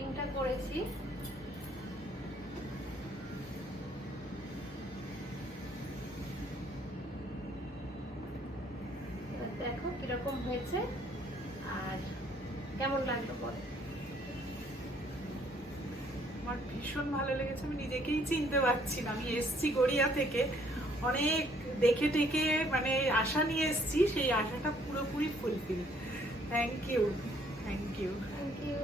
কাটিংটা করেছি। দেখো কিরকম হয়েছে আর কেমন লাগলো বলো। আমার ভীষণ ভালো লেগেছে, আমি নিজেকেই চিনতে পারছি না। আমি এসছি গড়িয়া থেকে, অনেক দেখে টেকে মানে আশা নিয়ে এসছি, সেই আশাটা পুরোপুরি fulfil. Thank you, thank you. Thank you.